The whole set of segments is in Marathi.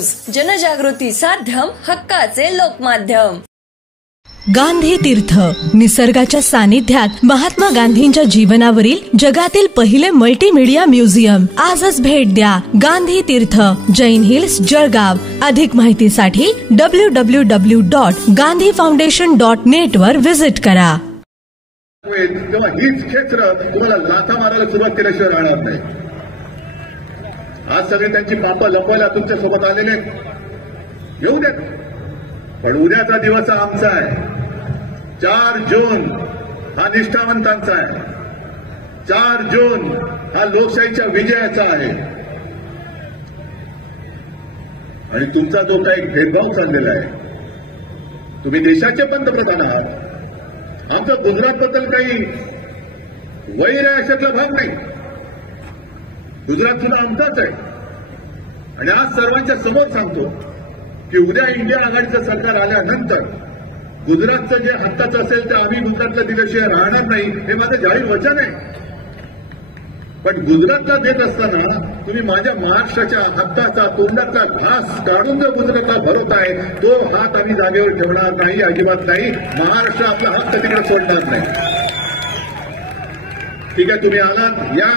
न्यूज, जनजागृती साध्यम, हक्काचे लोकमाध्यम. गांधी तीर्थ, निसर्गाच्या सानिध्यात महात्मा गांधींच्या जीवनावरील जगातील पहिले मल्टीमीडिया म्युझियम. आजच भेट द्या. गांधी तीर्थ, जैन हिल्स, जळगाव. अधिक माहितीसाठी www.gandhifoundation.net वर विजिट करा. हीच क्षेत्र तुम्हाला लाथा मारायला सुरुवात केल्याशिवाय राहणार नाही. आज सगळे त्यांची पापं लपवायला तुमच्या सोबत आलेले येऊ द्या, पण उद्याचा दिवस आमचा आहे. 4 जून हा निष्ठावंतांचा आहे. 4 जून हा लोकशाहीच्या विजयाचा आहे. आणि तुमचा जो काही भेदभाव चाललेला आहे, तुम्ही देशाचे पंतप्रधान आहात. आमचं गुजरातबद्दल काही वैर आहे अशातला भाग नाही. गुजरात सुद्धा आमचाच आहे. आणि आज सर्वांच्या समोर सांगतो की उद्या इंडिया आघाडीचं सरकार आल्यानंतर गुजरातचं जे हक्काचं असेल ते आम्ही गुजरातला दिल्याशिवाय राहणार नाही, हे माझं जाहीर वचन आहे. पण गुजरातला देत असताना तुम्ही माझ्या महाराष्ट्राच्या हक्काचा, तोंडाचा घास काढून जो गुजरातला भरत आहे, तो हात आम्ही जागेवर ठेवणार नाही, अजिबात नाही. महाराष्ट्र आपला हक्क तिकडे सोडणार नाही. ठीक आहे, तुम्ही आलात, या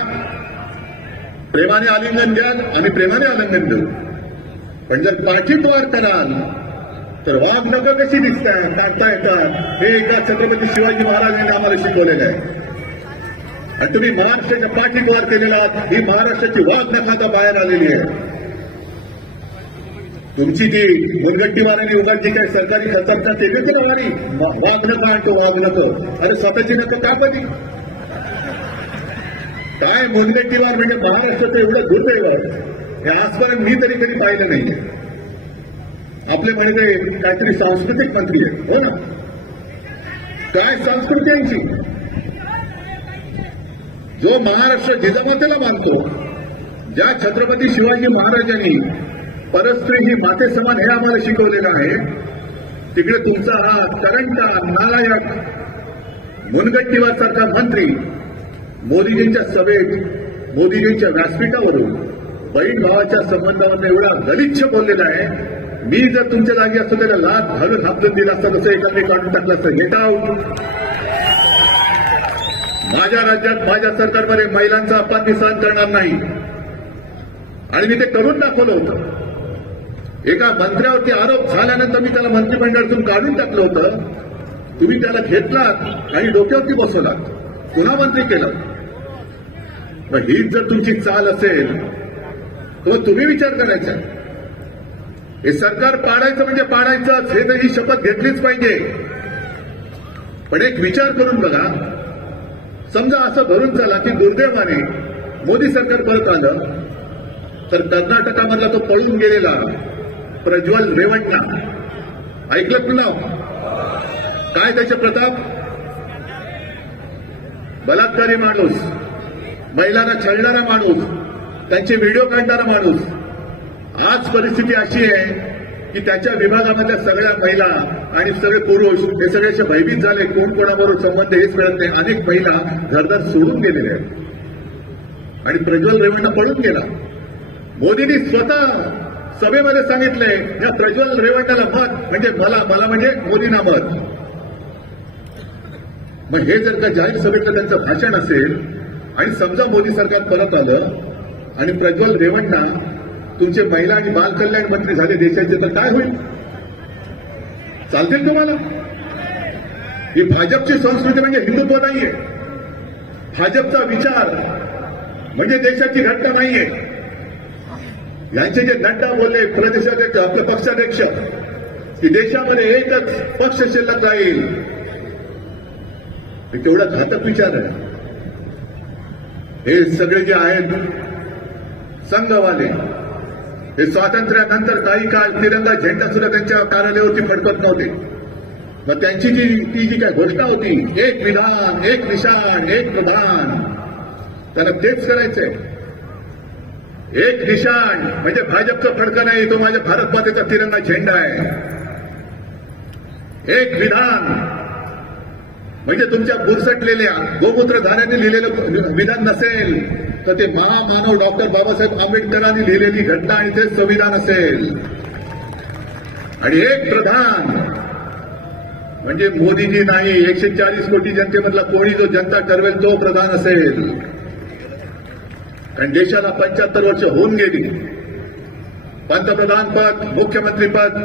प्रेमाने आलिंगन द्याल आणि प्रेमाने आलिंगन देऊ. पण जर पाठीपुवार कराल तर वाघ नखं कशी दिसतात, काढता येतात, हे एका छत्रपती शिवाजी महाराजांनी आम्हाला शिकवलेलं आहे. आणि तुम्ही महाराष्ट्राच्या पाठीपुवार केलेला आहात. ही महाराष्ट्राची वाघ नखं बाहेर आलेली आहे. तुमची ती मुनगंटीवारांनी उभारली काय सरकारी खर्चांचा ते देखील वाढी वाघ नखं आणतो, वाघ नको. अरे स्वतःची नखं का कधी काय मुनगंटीवार म्हणजे महाराष्ट्राचं एवढं दुर्दैव आहे, हे आजपर्यंत मी तरी कधी पाहिलं नाहीये. आपले म्हणजे काहीतरी सांस्कृतिक मंत्री आहे, हो ना? काय संस्कृती यांची? जो महाराष्ट्र जिजामातेला मानतो, ज्या छत्रपती शिवाजी महाराजांनी परस्त्री ही माते समान हे आम्हाला शिकवलेलं आहे, तिकडे तुमचा हा करंटा नालायक मुनगंटीवार सारखा मंत्री मोदीजींच्या सभेत, मोदीजींच्या व्यासपीठावरून बहीण भावाच्या संबंधावर एवढा गलिच्छ बोललेला आहे. मी जर तुमच्या जागी असतो त्याला लाथ घालून हापलून दिला असता, तसं एखादे काढून टाकलं असतं. Get out. माझ्या राज्यात, माझ्या सरकारमध्ये महिलांचा अपमान मी सहन करणार नाही. आणि मी ते करून दाखवलं होतं. एका मंत्र्यावरती आरोप झाल्यानंतर मी त्याला मंत्रिमंडळातून काढून टाकलं होतं. तुम्ही त्याला घेतलात आणि डोक्यावरती बसवलात, पुन्हा मंत्री केलं. हीच जर तुमची चाल असेल तर तुम्ही विचार करायचा. हे सरकार पाडायचं म्हणजे पाडायचंच, हे तर ही शपथ घेतलीच पाहिजे. पण एक विचार करून बघा, समजा असं धरून चला की दुर्दैवाने मोदी सरकार परत आलं तर कर्नाटकामधला तो पळून गेलेला प्रज्वल रेवण्णा, ऐकलं तुला? काय त्याचे प्रताप? बलात्कारी माणूस, महिलांना छळणारा माणूस, त्यांचे व्हिडिओ काढणारा माणूस. आज परिस्थिती अशी आहे की त्याच्या विभागामधल्या सगळ्या महिला आणि सगळे पुरुष हे सगळ्याचे भयभीत झाले. कोण कोणाबरोबर संबंध हेच मिळत नाही. अनेक महिला घरदार सोडून गेलेल्या आहेत आणि प्रज्वल रेवण्णा पळून गेला. मोदींनी स्वतः सभेमध्ये सांगितलंय, या प्रज्वल रेवण्णाला मत म्हणजे मला म्हणजे मोदींना मत. मग हे जर का जाहीर सभेतलं त्यांचं भाषण असेल आणि समजा मोदी सरकार परत आलं आणि प्रज्वल रेवण्णा तुमचे महिला आणि बाल कल्याण मंत्री झाले देशाचे, तर काय होईल? चालतील तुम्हाला? ही भाजपची संस्कृती म्हणजे हिंदुत्व नाहीये. भाजपचा विचार म्हणजे देशाची घटना नाहीये. यांचे जे नड्डा बोलले प्रदेशाध्यक्ष, आपले पक्षाध्यक्ष, की देशामध्ये एकच पक्ष शिल्लक राहील, तेवढा घातक विचार आहे. हे सगळे जे आहेत संघवाले, हे स्वातंत्र्यानंतर काही काळ तिरंगा झेंडा सुद्धा त्यांच्या कार्यालयावरती फडकत नव्हते. मग त्यांची ती जी काय घोषणा होती, एक विधान, एक निशाण, एक प्रधान, त्यांना तेच करायचंय. एक निशाण म्हणजे भाजपचं फडकं नाही, तो माझ्या भारत मातेचा तिरंगा झेंडा आहे. एक विधान म्हणजे तुमच्या बुरसटलेल्या गोमूत्रधाऱ्यांनी लिहिलेलं विधान नसेल, तर ते महामानव डॉक्टर बाबासाहेब आंबेडकरांनी लिहिलेली घटना आणि ते संविधान असेल. आणि एक प्रधान म्हणजे मोदीजी नाही, 140 कोटी जनतेमधला कोणी जो जनता ठरवेल तो प्रधान असेल. कारण देशाला 75 वर्ष होऊन गेली. पंतप्रधान पद, मुख्यमंत्री पद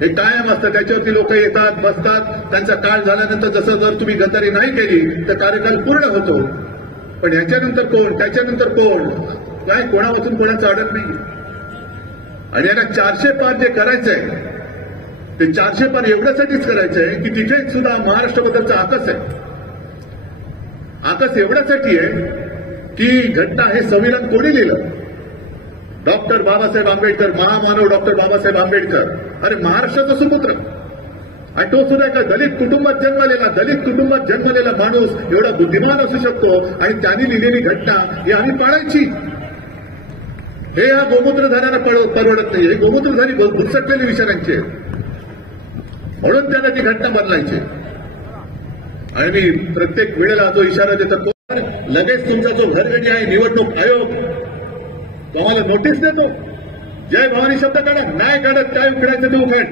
हे कायम असतं, त्याच्यावरती लोक येतात बसतात. त्यांचा काळ झाल्यानंतर जसं जर तुम्ही गद्दारी नाही केली तर कार्यकाल पूर्ण होतो. पण ह्याच्यानंतर कोण, त्याच्यानंतर कोण, काय कोणापासून कोणाचं अडत नाही. आणि याला 400 पार जे करायचंय ते 400 पार एवढ्यासाठीच करायचंय की तिथे सुद्धा महाराष्ट्राबद्दलचा आकस आहे. आकस एवढ्यासाठी आहे की घटना हे संविधान कोणी लिहिलं? डॉक्टर बाबासाहेब आंबेडकर, महामानव डॉक्टर बाबासाहेब आंबेडकर. अरे महाराष्ट्राचा सुपुत्र, आणि तो सुद्धा एका दलित कुटुंबात जन्मलेला माणूस एवढा बुद्धिमान असू शकतो आणि त्यांनी लिहिलेली घटना ही आम्ही पाळायची. हे या गोमूत्रधाऱ्यांना परवडत नाही. हे गोमूत्रधारी भुरसटलेले विचारांचे, म्हणून त्यांना ती घटना बदलायची. आणि मी प्रत्येक वेळेला जो इशारा देतो लगेच तुमचा जो घरगडी आहे निवडणूक आयोग तुम्हाला नोटीस देतो. जय भवानी शब्द काढा, नाही काढत काय उखडायचं ते उखड.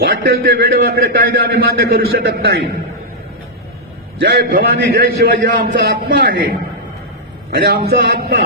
वाटेल ते वेडेवाकडे कायदे आम्ही मान्य करू शकत नाही. जय भवानी जय शिवाजी हा आमचा आत्मा आहे आणि आमचा आत्मा